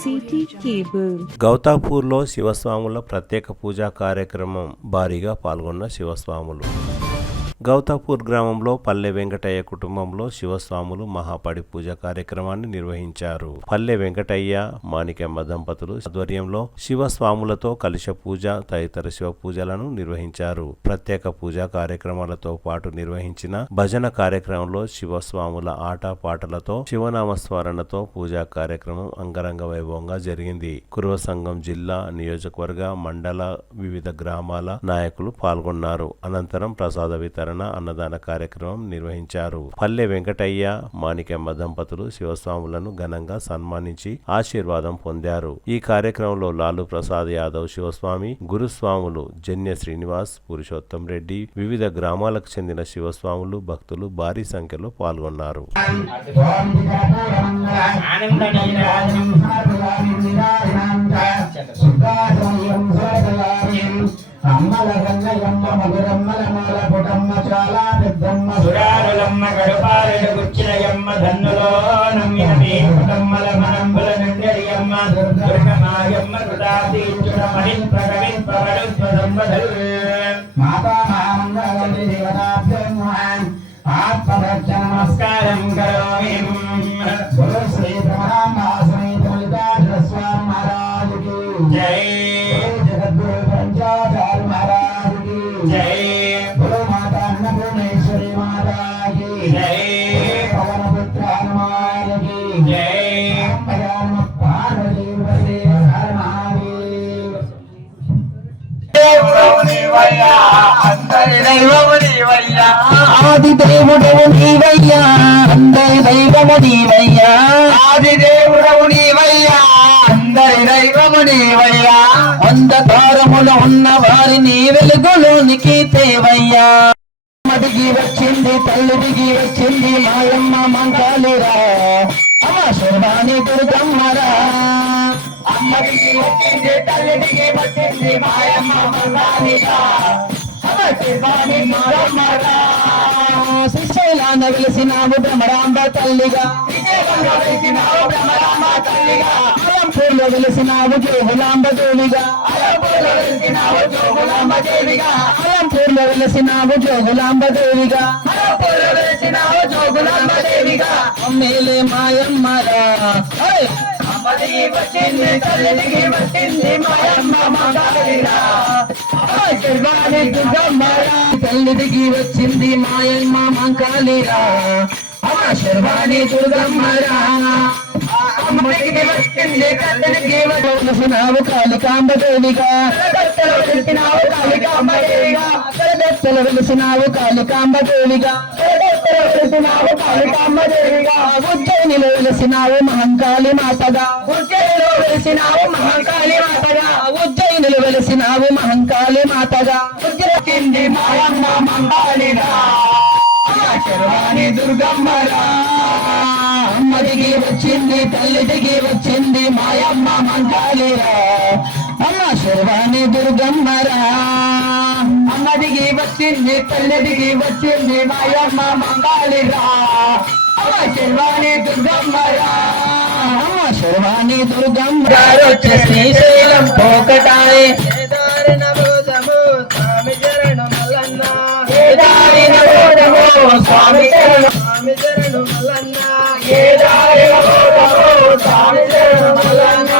City cable. గౌతాపూర్లో శివస్వాముల ప్రత్యేక పూజా కార్యక్రమం భారీగా పాల్గొన్న శివస్వాములు. గౌతాపూర్ గ్రామంలో పల్లె వెంకటయ్య కుటుంబంలో శివస్వాములు మహాపడి పూజ కార్యక్రమాన్ని నిర్వహించారు. పల్లె వెంకటయ్య మాణిక్యమ్మ దంపతులు ఆధ్వర్యంలో శివస్వాములతో కలశ పూజ తదితర శివ పూజలను నిర్వహించారు. ప్రత్యేక పూజా కార్యక్రమాలతో పాటు నిర్వహించిన భజన కార్యక్రమంలో శివస్వాముల ఆట పాటలతో శివనామస్మరణతో పూజా కార్యక్రమం అంగరంగ వైభవంగా జరిగింది. కురువ సంఘం జిల్లా, నియోజకవర్గ, మండల వివిధ గ్రామాల నాయకులు పాల్గొన్నారు. అనంతరం ప్రసాద వితరణ, అన్నదాన కార్యక్రమం నిర్వహించారు. పల్లె వెంకటయ్య మాణిక్యమ్మ దంపతులు శివస్వాములను ఘనంగా సన్మానించి ఆశీర్వాదం పొందారు. ఈ కార్యక్రమంలో లాలు ప్రసాద్ యాదవ్ శివస్వామి, గురుస్వాములు జన్య శ్రీనివాస్, పురుషోత్తం రెడ్డి, వివిధ గ్రామాలకు చెందిన శివస్వాములు, భక్తులు భారీ సంఖ్యలో పాల్గొన్నారు. అమ్మల గంగయమ్మ మధురమ్మల మాల పుటమ్మ చాలా పెద్దమ్మ సురారులమ్మ గడుపాలను గుచ్చినయమ్మ ధన్నులో నమ్మినవి పుటమ్మల మనంబుల నుండరియమ్మ దుర్గమాయమ్మ కృతాతీర్చున మహింపగవింపవడుత్వదంబధలు మాతా మహామంగళి దేవతాభ్యం ఆత్మరక్ష నమస్కారం కరోమి. గురు శ్రీ బ్రహ్మ శ్రీ తులితాధ స్వామి మహారాజ్ కి జై. జగద్గురు పంచాచార్య महाराज की जय. बोलो माता अन्नपूर्णेश्वरी माता की जय. पवन पुत्र हनुमान की जय. भगवान पार्वती पति हर महादेव. దేవుడవునివయ్యా అందరి దైవమునివయ్యా, ఆది దేవుడవు నీవయ్యా అందరి దైవము నీవయ్యా, ఆది దేవుడవు నీవయ్యా అందరి దైవము నీవయ్యా, అంధకారములో ఉన్న వారిని వెలుగులోనికి తేవయ్యా. మదికి వచ్చింది తల్లిదిగి వచ్చింది మాయమ్మ మంకాలిరా, అమ్మ శర్వాణి దుర్గమ్మరా. అమ్మదికి వచ్చింది తల్లిదిగి వచ్చింది మాయమ్మ మంకాలిరా, అమ్మ శర్వాణి దుర్గమ్మరా. శ్రీశైలాన వెలిసినావు భ్రమరాంబ తల్లిగా, వెలిసినావు భ్రమరాంబ తల్లిగా, అలంపూర్లో వెలిసినావు జోగులాంబ దేవిగా, అలంపూర్లో వెలిసినావు జోగులాంబ దేవిగా, అలంపూర్లో వెలిసినావు జోగులాంబ దేవిగా, అలంపూర్లో వెలిసినావు జోగులాంబ దేవిగా. అమ్మేలే మాయమ్మరా, అమ్మదికి వచ్చింది తల్లిదికి వచ్చింది మాయమ్మ మంకాలిరా, శర్వాణి దుర్గమ్మరా. తల్లిదికి వచ్చింది మాయమ్మ మంకాలిరా, అమ్మ శర్వాణి దుర్గమ్మరా. అమ్మడికి వచ్చింది తల్లిదికి వచ్చినావు కాళికాంబ దేవిగా, వెలిసినావు కాళికాంబ దేవిగా, వెలిసినావు కాళికాంబ దేవిగా, వెలిసినావు కాళికాంబ దేవిగా. ఉజ్జయినిలో వెలిసినావు మహంకాళి మాతగా, ఉజ్జయినిలో వెలిసినావు మహంకాళి మాతగా, ఉజ్జయినిలో వెలిసినావు మహంకాళి మాతగా. ఉజ్జయింది మాయమ్మ మంకాలిరా, శర్వాణి దుర్గమ్మరా. అమ్మదికి వచ్చింది తల్లిదికి వచ్చింది మాయమ్మ మంకాలిరా, అమ్మ శర్వాణి దుర్గమ్మరా. అమ్మదికి వచ్చింది తల్లిదికి వచ్చింది మాయమ్మ మంకాలిరా, అమ్మ శర్వాణి దుర్గమ్మరా, అమ్మ శర్వాణి దుర్గమ్మరా. శ్రీశైలం పోకటాయే స్వామి చరణం మల్లన్న, కేదారిన బోధమో స్వామి చరణం, స్వామి చరణం మల్లన్న, కేదారిన బోధమో స్వామి చరణం మల్లన్న.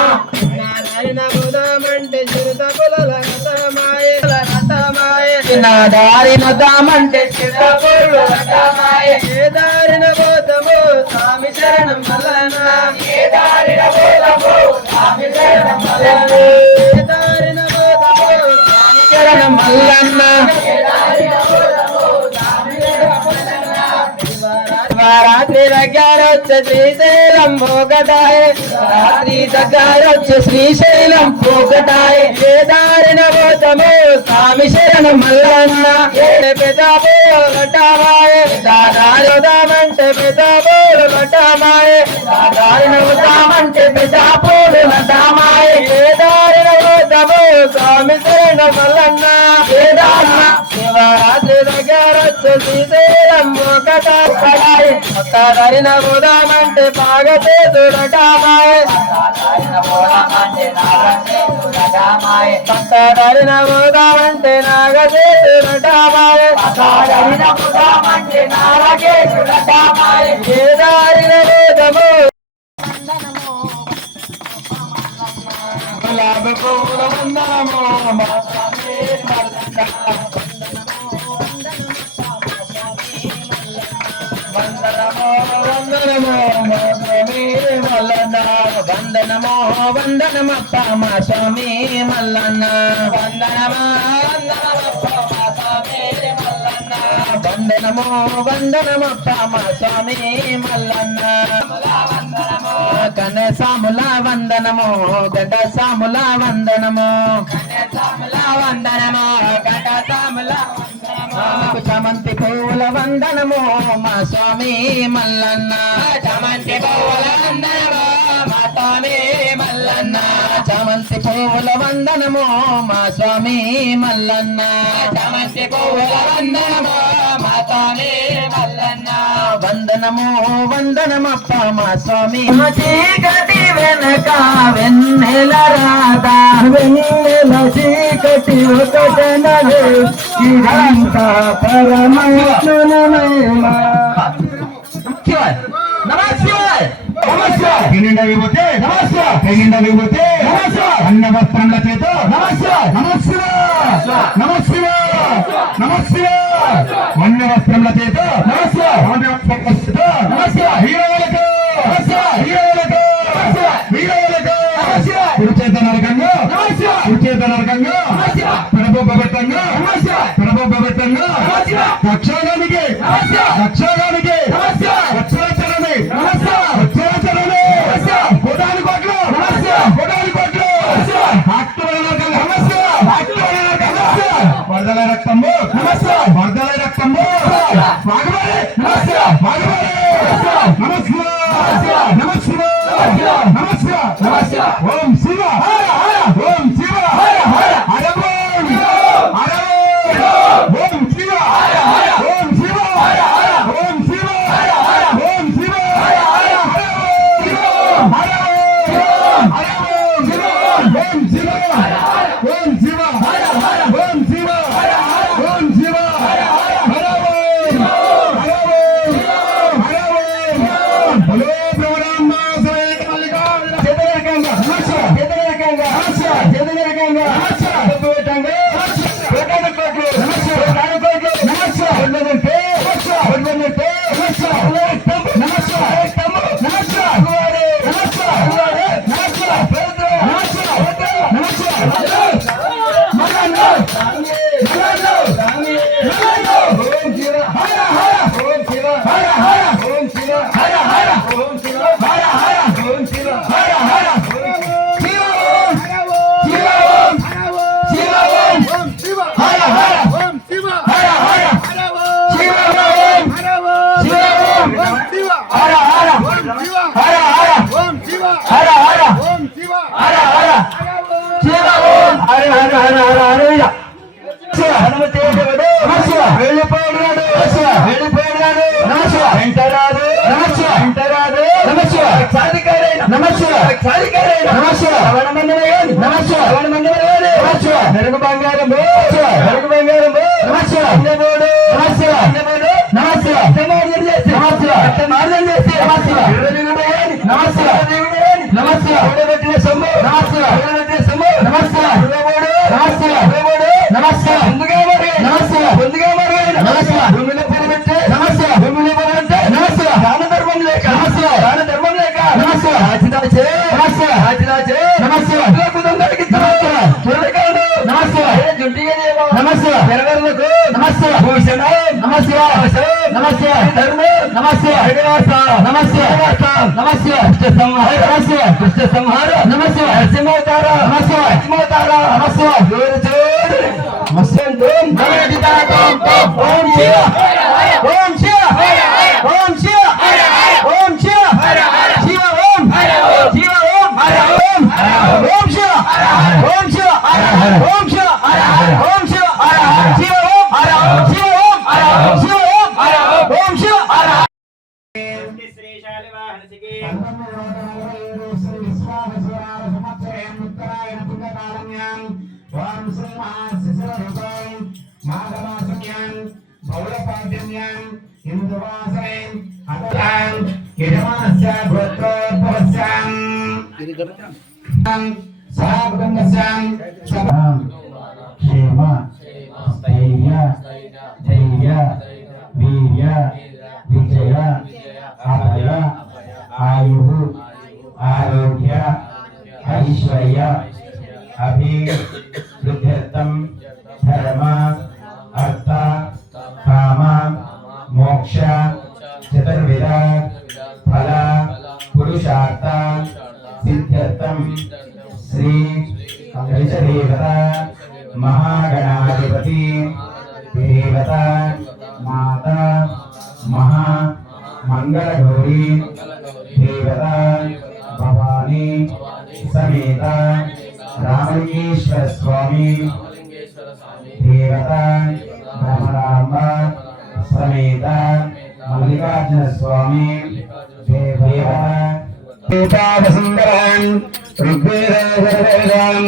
నారాయణ బోధమంటే చిరుత పులల రథమాయే రథమాయే, నాదారిన దామంటే చిరుత పులల రథమాయే. కేదారిన బోధమో స్వామి చరణం మల్లన్న, కేదారిన బోధమో స్వామి చరణం మల్లన్న, కేదారిన బోధమో స్వామి చరణం మల్లన్న. రాత్రి దగ్గరొచ్చే శ్రీశైలం పోకటాయే, రాత్రి దగ్గరొచ్చే శ్రీశైలం పోకటాయే. కేదారిన పోతమో స్వామి శరణం మల్లన్న, పెదబోలు లటామాయే, దాదారుదామంటే పెదబోలు లటామాయే, దాదారిన ఉదామంటే పెదబోలు లటామాయే. కేదారిన పోతమో స్వామి శరణం మల్లన్న, కేదారన. శివరాత్రి దగ్గరొచ్చే శ్రీశైలం పోకటాయే, ఒక్కదరిన ఉదామంటే పాగతే దురటామాయే, పక్కడరిన పోదామంటే నాగదేశుడమాయ ఏ దారిన వేదము గులాబీ పువ్వుల వందనము మా స్వామి మల్లన్న. వందనమో వందనమో మా స్వామి మల్లన్న. వందనమో వందనమప్ప మా స్వామి మల్లన్న. వందనమో వందనమప్ప మా స్వామి మల్లన్న. వందనమో వందనమప్ప మా స్వామి మల్లన్న. కనసాముల వందనము గడ్డ సాముల వందనము కనసాముల వందనము గడ్డ సాముల వందనము చామంతి పువ్వుల వందనము మా స్వామి మల్లన్న. చామంతి పువ్వుల వందనము మా స్వామి మల్లన్న. చామంతి పువ్వుల వందనము మా స్వామి మల్లన్న. చామంతి పువ్వుల వందనము మా స్వామి మల్లన్న. వందనము వందనమప్ప మా స్వామి. చీకటి వెనక వెన్నెల రాధా వెన్నెల చీకటి ఒకటనలే ఇదంతా పరమాత్మనమేమ. నమస్కార్ నమస్కార్ పెనిండ విభూతి నమస్కార్ పెనిండ విభూతి నమస్కార్ అన్న వస్త్రముల చేత నమస్కార్ నమస్కార్ నమస్కార్ నమస్కార్ అన్న వస్త్రముల చేత నమస్కార్ అన్న వస్త్రముల చేత నమస్కార్ హీరోలకు నమస్కార్ హీరోలకు హీరోలకు నమస్కార్ కురుచేత నరకంగా నమస్కార్ కురుచేత నరకంగా నమస్కార్ పెడబొబ్బెట్టంగా నమస్కార్ పెడబొబ్బెట్టంగా నమస్కార్ రక్షాగానికి నమస్కార్ రక్షాగానికి నమస్కార్ రక్షాచరణి నమస్కార్ రక్షాచరణి నమస్కార్ కోటాని కోట్లు నమస్కార్ కోటాని కోట్లు నమస్కార్ డాక్టర్ నమస్కార్ డాక్టర్ నమస్కార్ వరదల రక్తము నమస్కార్ వరదల రక్తము భాగవతి నమస్కార్ భాగవతి నమస్కార్ నమస్కార్ నమస్కార్ నమస్కార్ ఓం శివ ఓం శివ హరబోం హరబోం ఓం శివ ఓం శివ ఓం శివ ఓం శివ పౌరపాఠ్యం హిందువాసనే అతాం యజమానస్య గోత్రోద్భవస్యాం సాకుటుంబస్యాం క్షేమ స్థైర్య ధైర్య వీర్య విజయ అభయ ఆయు ఆరోగ్య ఐశ్వర్య అభివృద్ధ్యర్థం ధర్మ అర్థ కామ మోక్ష చతుర్విధ ఫల పురుషార్థ సిద్ధ్యర్థం శ్రీ కలిశదేవత మహాగణాధిపతి దేవత మాత మహా మంగళగౌరీ దేవత భవానీ సమేత రామలింగేశ్వర స్వామి దేవత భ్రమరాంబ సమేత మల్లికార్జున స్వామి దేవత ఋగ్వేదం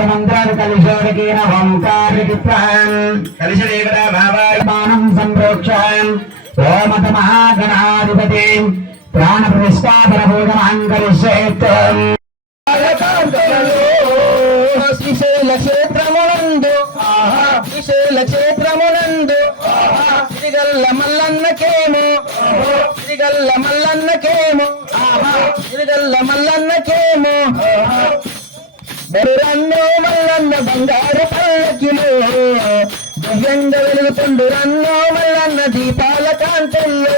మంత్రాలు కలిశోడికేన కలిశదేవతానం సంప్రోక్షాన్ ఓమత మహాగణాధిపతి ప్రాణ ప్రతిష్టాపరభూతమహం కలిశేత్తం శ్రీశైల క్షేత్రమునందు శ్రీశైల క్షేత్రమునందు శ్రీగల్ల మల్లన్నకేమో శ్రీగల్ల మల్లన్నకేమో శ్రీగల్ల మల్లన్నకేమో బెరురన్నో మల్లన్న బంగారు పల్లకిలో దివ్యంగా వెలుగుతుండు రన్నో మల్లన్న దీపాల కాంతుల్లో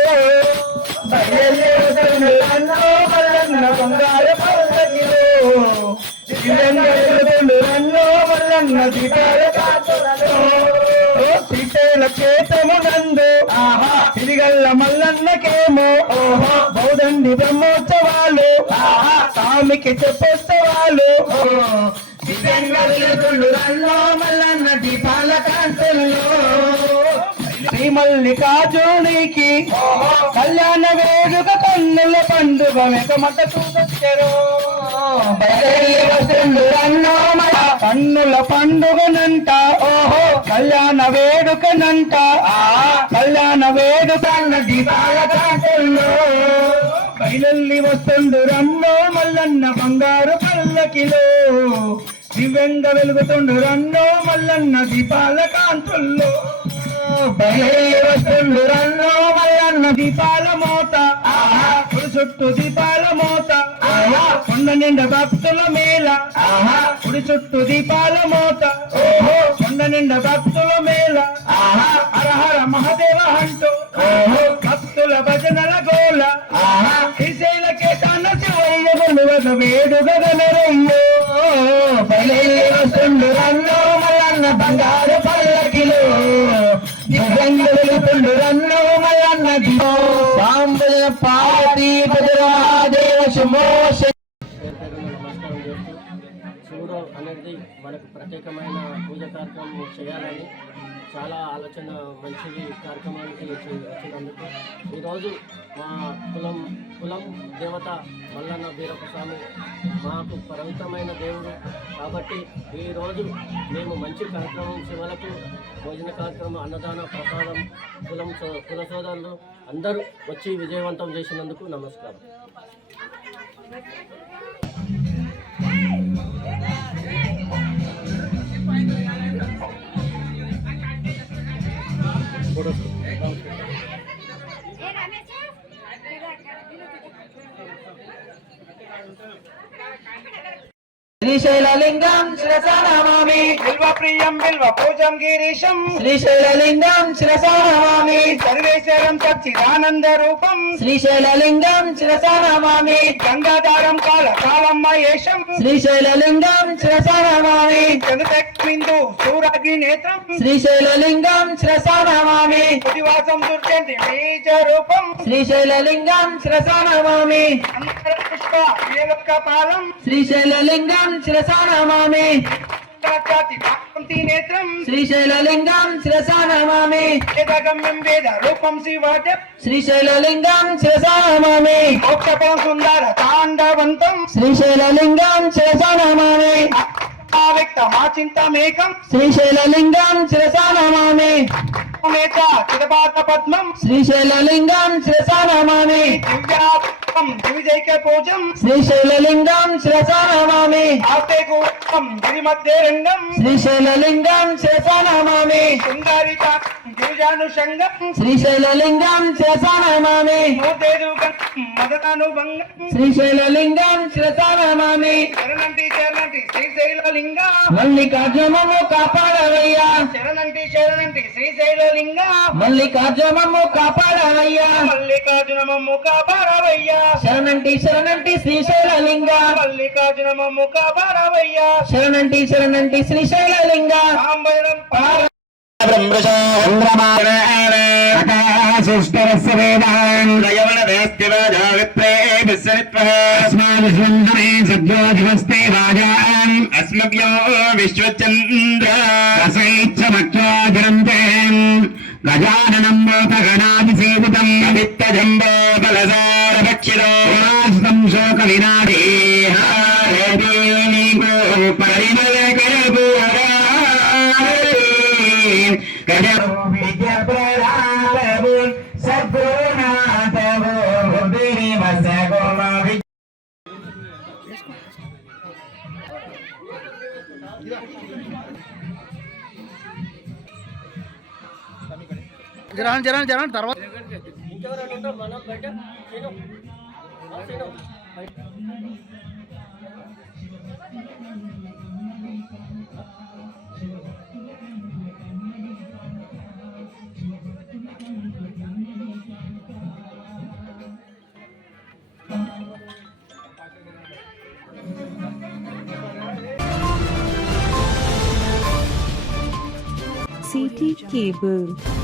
రన్నో మల్లన్న బంగారు పల్లకిలో దివ్యంగా వెలుగుతుండు రన్నో మల్లన్న దీపాల కాంతుల్లో శ్రీశైల క్షేత్రమునందు సిరిగల్ల మల్లన్నకేమో బౌదండి బ్రహ్మోత్సవాలు స్వామికి తెప్పోత్సవాలు దివ్యంగా వెలుగుతుండు రన్నో మల్లన్న దీపాల కాంతుల్లో శ్రీ మల్లికార్జునికి కళ్యాణ వేడుక కన్నుల పండుగ వెకమట చూసొచ్చారు కన్నుల పండుగనంట కళ్యాణ వేడుకనంట కళ్యాణ వేడుక దీపాల కాంతుల్లో బయలల్లి వస్తుండు రన్నో మల్లన్న బంగారు పల్లకిలో దివ్యంగా వెలుగుతుండు రన్నో మల్లన్న దీపాల కాంతుల్లో బయలల్లి వస్తుండు రన్నో మల్లన్న దీపాల మోత చుట్టూ దీపాల మోత కొండ నిండా భక్తుల మేళ గుడి చుట్టూ దీపాల మోత కొండ నిండా భక్తుల మేళ హరహర మహదేవ అంటూ భక్తుల భజనల గోల శ్రీశైలకే తన శివయ్య వేడుగనరయ్యో బయలు వస్తుండు రన్నో మల్లన్న బంగారు పల్లకిలో దివ్యంగా వెలుగుతుండు రన్నో మల్లన్న సాంబయ పార్వతీ భద్రమహాదేవ శంభో శివుడు అనేది మనకు ప్రత్యేకమైన పూజ కార్యక్రమం చేయాలని చాలా ఆలోచన మంచిది కార్యక్రమానికి వచ్చినందుకు ఈరోజు మా కులం దేవత మల్లన్న వీరప్ప స్వామి మాకు పవిత్రమైన దేవుడు కాబట్టి ఈరోజు మేము మంచి కార్యక్రమం శివులకు భోజన కార్యక్రమం అన్నదాన ప్రసాదం కుల సోదరులు అందరూ వచ్చి విజయవంతం చేసినందుకు నమస్కారం. శ్రీశైలలింగం శిరసా నమామి బిల్వ ప్రియం బిల్వ పూజం గిరీశం శ్రీశైలలింగం శిరసా నమామి సర్వేశ్వరం సచ్చిదానంద రూపం శ్రీశైలలింగం శిరసా నమామి గంగాధారం కాలం మహేశం శ్రీశైలలింగం శిరసా నమామి చంద్రమిందు సూరాగ్ని నేత్రం శ్రీశైలలింగం శిరసా నమామి పుదివాసం దుర్గంధి బీజ రూపం శ్రీశైలలింగం శిరసా నమామి పుష్ప కపాలం శ్రీశైలలింగం శిరసా నమామి నేత్రం శ్రీశైలలింగం శిరసా నమామి వేదగమ్యం వేద రూపం శివాజ శ్రీశైలలింగం శిరసా నమామి మోక్షపదం సుందర తాండవంతం శ్రీశైలలింగం శిరసా నమామి చింతమేకం శ్రీశైలలింగం శిరసా నమామి చిరపాత పద్మం శ్రీశైలలింగం శిరసా నమామి దివ్యాత్మం దివిజైక పూజం శ్రీశైలలింగం శిరసా నమామి ఆస్తే కూటం గిరి మధ్య రంగం శ్రీశైలలింగం శిరసా నమామి సుందరిత గిరిజానుషంగం శ్రీశైలలింగం శిరసా నమామి మూతేదుగం మదతానుభంగం శ్రీశైలలింగం శిరసా నమామి శరణంటి శ్రీశైలలింగ మల్లికార్జునము కాపాడవయ్యా శరణంటి శ్రీశైలలింగ మల్లికార్జునము కాపాడవయ్యా మల్లికార్జునమమ్ము కాపాడవయ్యా శరణంటి శ్రీశైలలింగ మల్లికార్జునమమ్ము కాపాడవయ్యా శరణంటి శ్రీశైలలింగ ఆకాశిష్టరస్య వేదాన్ దయవనదేస్తి వాజావిత్రే అస్మాభిస్వందరే సద్యోధివస్తే రాజాన్ అస్మభ్యో విశ్వచంద్ర రసైచ్చమక్షాభిరంతే గజాననం మోతగణాభిసేవితం విత్తజంబో బలసారభక్షిరో శోక వినాడే పరిమళ కరపూరా జరాన్ తర్వాత ఇంకెవరైనా ఉంటారు మనం బయట CT cable.